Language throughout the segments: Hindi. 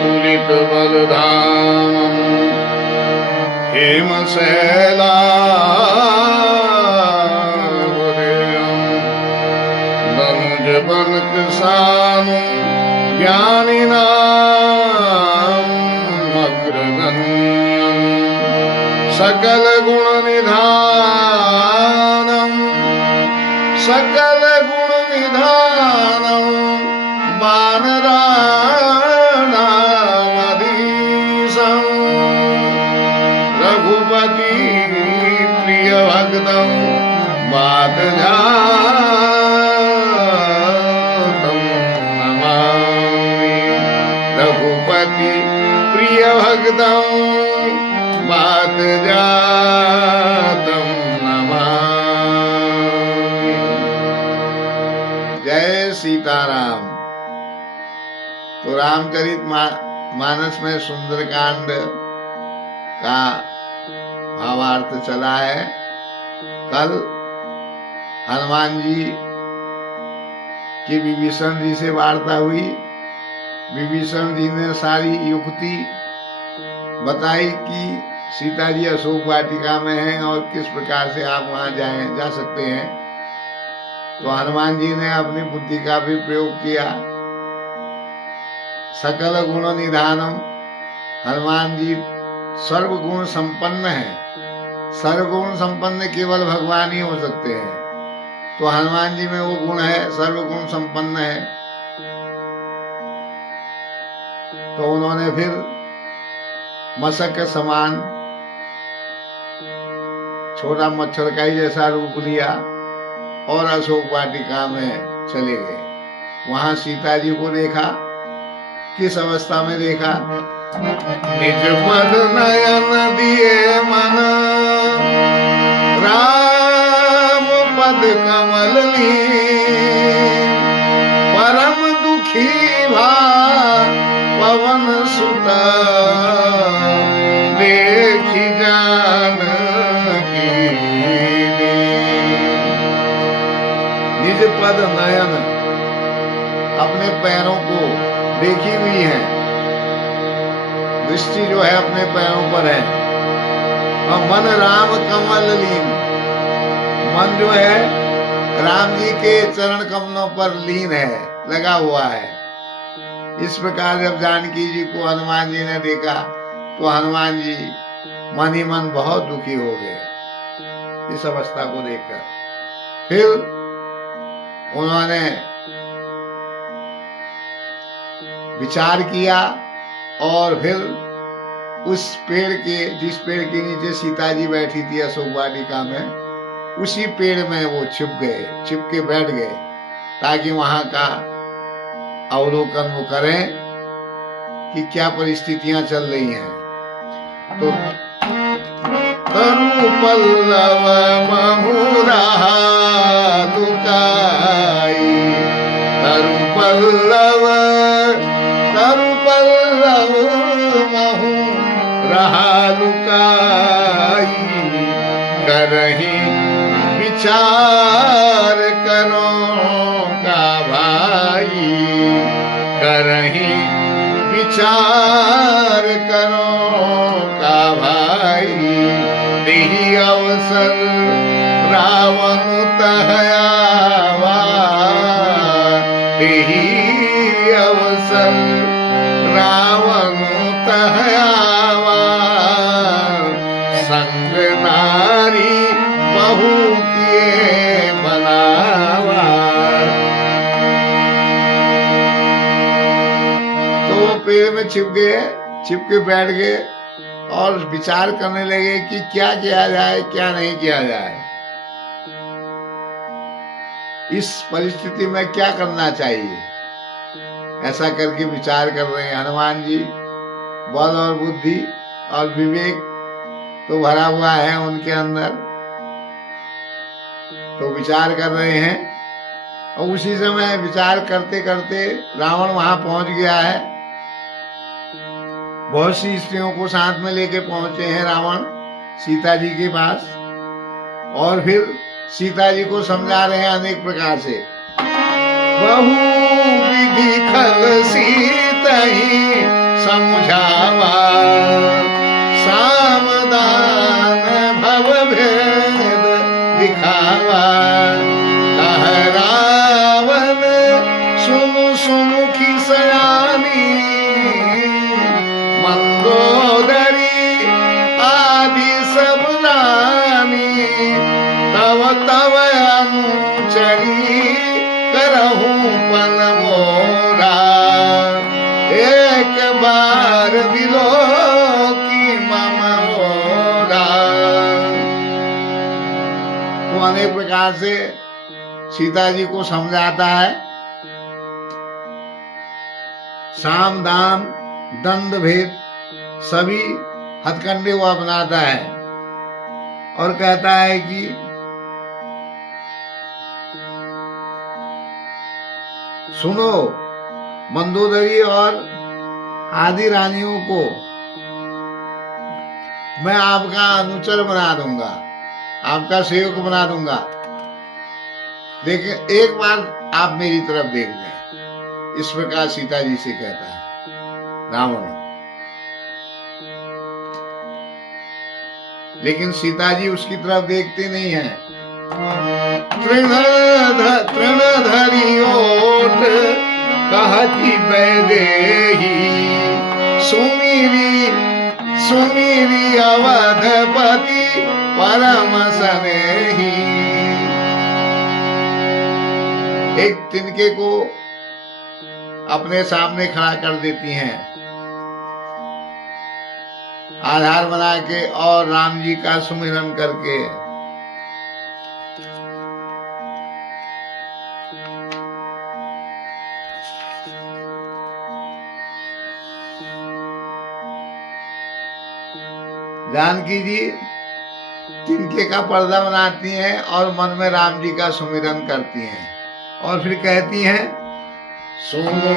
अतुलित बलधामं हेमशैलावरेयं दनुज बलकृशानुं ज्ञानिनाम् अग्रगण्यं सकल गुण निधानं वानराणामधीशं रघुपति प्रिय भक्तं वातजातं नमामि। रघुपति प्रिय भक्तं वातजातं नमामि। जय सीताराम। तो रामचरित मानस में सुंदरकांड का भावार्थ चला है। कल हनुमान जी की विभीषण जी से वार्ता हुई। विभीषण जी ने सारी युक्ति बताई कि सीता जी अशोक वाटिका में हैं और किस प्रकार से आप वहां जा सकते हैं। तो हनुमान जी ने अपनी बुद्धि का भी प्रयोग किया। सकल गुण निधानम, हनुमान जी सर्वगुण संपन्न है। सर्वगुण संपन्न केवल भगवान ही हो सकते हैं। तो हनुमान जी में वो गुण है, सर्वगुण संपन्न है। तो उन्होंने फिर मशक के समान छोटा मच्छर का ही जैसा रूप लिया और अशोक वाटिका में चले गए। वहां सीता जी को देखा। किस अवस्था में देखा? निज पद नयन दिए मन, राम पद कमल लीन, परम दुखी भा पवन सुत, देखी जानकी निज पद नयन, अपने पैरों को देखी हुई है। दृष्टि जो है अपने पैरों पर है। और मन राम कमल लीन, मन जो है राम जी के चरण कमलों पर लीन है, लगा हुआ है। इस प्रकार जब जानकी जी को हनुमान जी ने देखा तो हनुमान जी मन ही मन बहुत दुखी हो गए इस अवस्था को देखकर। फिर उन्होंने विचार किया और फिर उस पेड़ के, जिस पेड़ के नीचे सीता जी बैठी थी अशोक वाटिका में, उसी पेड़ में वो छिप गए, छिप के बैठ गए ताकि वहां का अवलोकन वो करें कि क्या परिस्थितियां चल रही हैं। तो तरु पल्लव महुरा दुकाई, तरु पल्लव महु रहा लुकाई, करही विचार करो का भाई, करही विचार करो का भाई, देहि अवसर रावण तहयावा, देहि अवसर रावण तहयावा, संग नारी बहु किए बनावा। तो वो पेड़ में छिप गए, छिप के बैठ गए और विचार करने लगे कि क्या किया जाए, क्या नहीं किया जाए। इस परिस्थिति में क्या करना चाहिए, ऐसा करके विचार कर रहे हैं। हनुमान जी बल और बुद्धि और विवेक तो भरा हुआ है उनके अंदर, तो विचार कर रहे हैं। और उसी समय विचार करते करते रावण वहां पहुंच गया है। बहुत सी स्त्रियों को साथ में लेके पहुंचे हैं रावण सीता जी के पास, और फिर सीता जी को समझा रहे हैं अनेक प्रकार से। बहु विधि खल सीतहि एक बार दिलो की मम ओरा। तो अनेक प्रकार से सीता जी को समझाता है। साम दाम दंड भेद सभी हथकंडे वो अपनाता है और कहता है कि सुनो, मंदोदरी और आदि रानियों को मैं आपका अनुचर बना दूंगा, आपका सेवक बना दूंगा, लेकिन एक बार आप मेरी तरफ देख लें। इस प्रकार सीता जी से कहता है रावण। लेकिन सीता जी उसकी तरफ देखते नहीं है। तृणधरी ओट कहती वैदेही, सुमिरी सुमिरी अवधपति परम स्नेही। एक तिनके को अपने सामने खड़ा कर देती हैं आधार बना के और राम जी का सुमिरन करके। जानकी जी तिनके का पर्दा बनाती हैं और मन में राम जी का सुमिरन करती हैं और फिर कहती हैं सुनो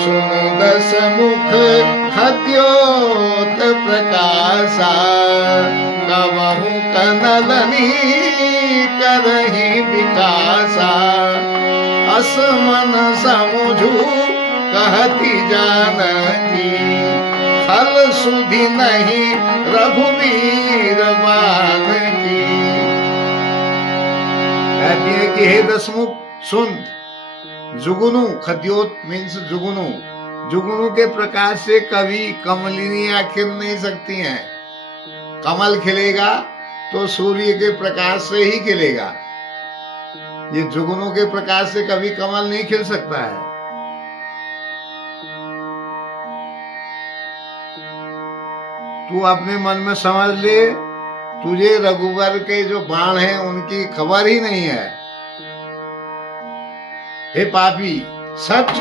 सुनो दस मुख खद्योत प्रकाशा, कबहु कनलनी करही विकासा। असमन समुझू कहती जानकी, फल सुधि नहीं रघुवीर बान की। कहती है कि हे दसमुख सुन, जुगनू खद्योत मीन्स जुगनू, जुगनू के प्रकाश से कभी कमलिनियां खिल नहीं सकती हैं। कमल खिलेगा तो सूर्य के प्रकाश से ही खिलेगा, ये जुगनू के प्रकाश से कभी कमल नहीं खिल सकता है। तू अपने मन में समझ ले, तुझे रघुवर के जो बाण हैं उनकी खबर ही नहीं है। हे पापी, सच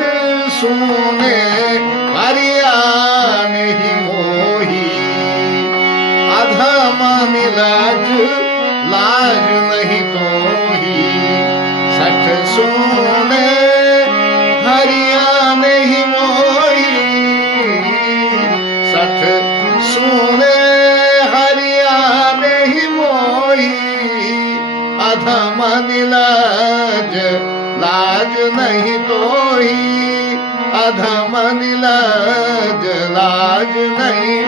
सुने हरिया नहीं मोही, अधम लाज लाज नहीं तोही। सच सुने हरिया नहीं मोही, सच सुने हरिया नहीं मोही। अधम लाज लाज नहीं तोही, अधम लाज लाज नहीं।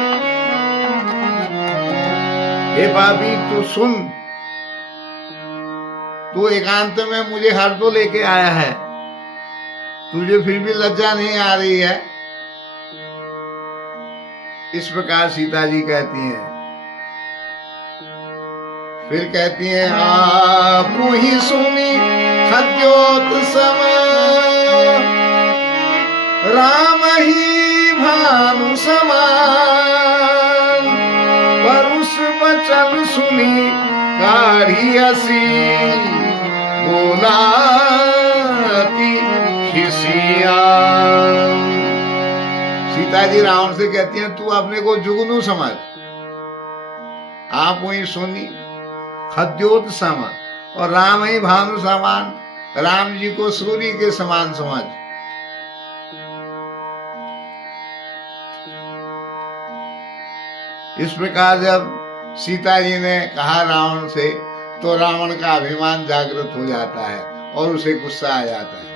हे पापी तू सुन, तू एकांत में मुझे हर तो लेके आया है, तुझे फिर भी लज्जा नहीं आ रही है। इस प्रकार सीता जी कहती हैं। फिर कहती हैं आप ही सुनी खद्योत सम, राम ही भानु समान। परुष वचन सुनी काढ़ी हसी, बोलाती खिसिया। सीता जी रावण से कहती हैं तू अपने को जुगनू समझ, आप वही सुनी खद्योत सम, और राम ही भानु समान, राम जी को सूर्य के समान समझ। इस प्रकार जब सीता जी ने कहा रावण से, तो रावण का अभिमान जागृत हो जाता है और उसे गुस्सा आ जाता है,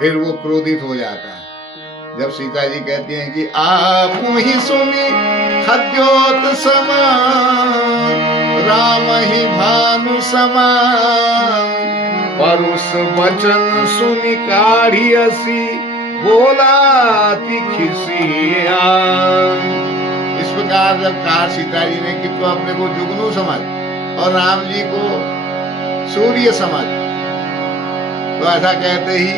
फिर वो क्रोधित हो जाता है। जब सीता जी कहती हैं कि आप ही सुनी खद्योत समान, राम ही भानु समान। परुष वचन सुनी काढ़ी हसी, बोलाती खिसिया। इस प्रकार जब कहा सीता जी ने कि तू अपने को जुगनू समझ और राम जी को सूर्य समझ, तो ऐसा कहते ही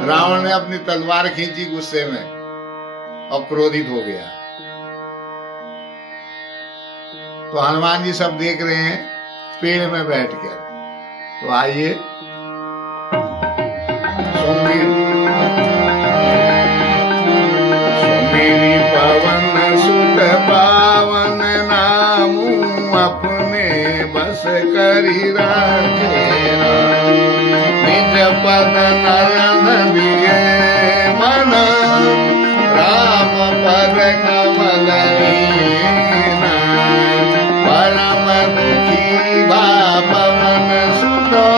रावण ने अपनी तलवार खींची गुस्से में और क्रोधित हो गया। तो हनुमान जी सब देख रहे हैं पेड़ में बैठकर। तो आइए सुमेरी पवन सुत पावन नामू अपने बस करी राखे निज पद नयन दिए मन राम पद कमल लीना परम दुखी बा पवन सुतो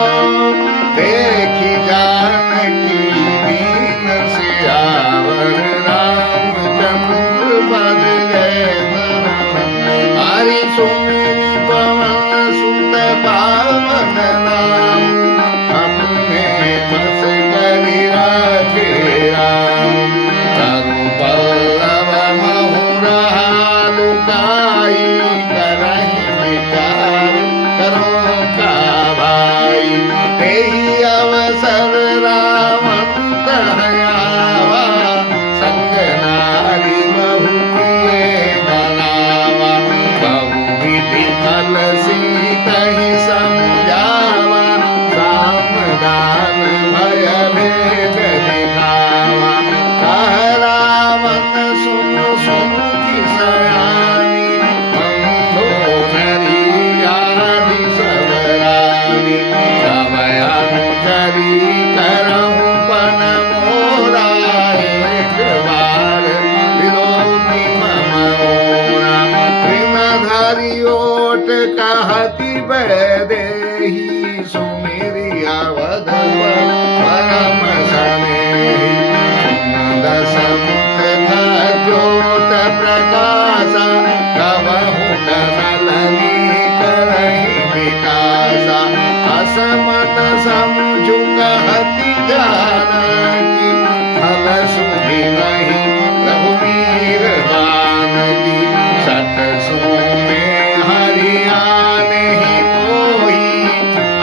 देखी जानकी दीन सियावर रामचंद्र पद जय हरि सुमेरी पवन सुत पावन नाम अपने बस करी राखे राम तरु पल्लव महुरहा लुकाई करहि विचार करो का भाई तेहि अवसर रावण तहयावा संग नारी बहु किए बनावा बहुविधि फल सीतहि समझावा सामदान भय भेद दिखावा कह रावण सुन सुन की सयानी बंधो नरी आदि सब रानी सब अनुचरी करहु पन मोरा एक बार विलोकी मम ओरा तृणधारी ओट कहती बैदेही सुमेरी अवध परम सनेही दस मुख ज्योत प्रकाशा कबहु कनलनी करहि विकासा असमत समझु कहती जानकी फल सुधि नहीं रघुवीर बान की सत सोमे हरियाण ही मोही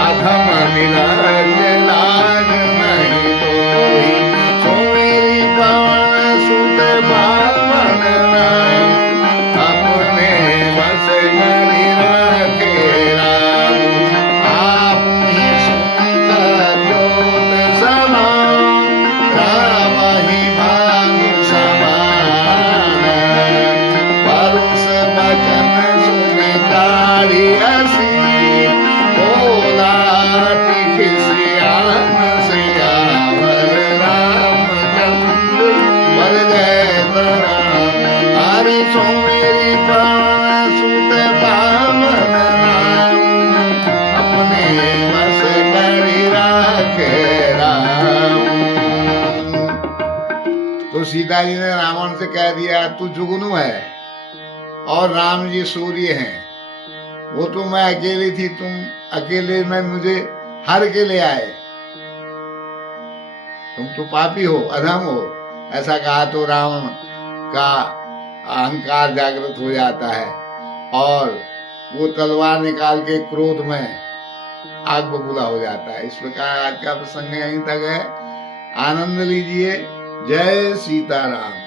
अधम निरज लाज नहीं तोही सुमेरी पवन सुत पावन नाम अपने बस करी राखे राम आप ही सुनकर ज्योत समान राम ही भानु समान परुष वचन सुन काढ़ी हसी बोला खिसियान सियावर रामचंद्र पर जय राम हरि सुमेरी पवन सुत पावन नाम अपने बस करी राखे राम। तो सीता जी ने रावण से कह दिया तू जुगनू है और राम जी सूर्य हैं, वो तो मैं अकेली थी, तुम अकेले में मुझे हर के ले आए, तुम तो पापी हो, अधम हो। ऐसा कहा तो रावण का अहंकार जागृत हो जाता है और वो तलवार निकाल के क्रोध में आग बबूला हो जाता है। इस प्रकार आज का प्रसंग यहीं तक है। आनंद लीजिए। जय सीताराम।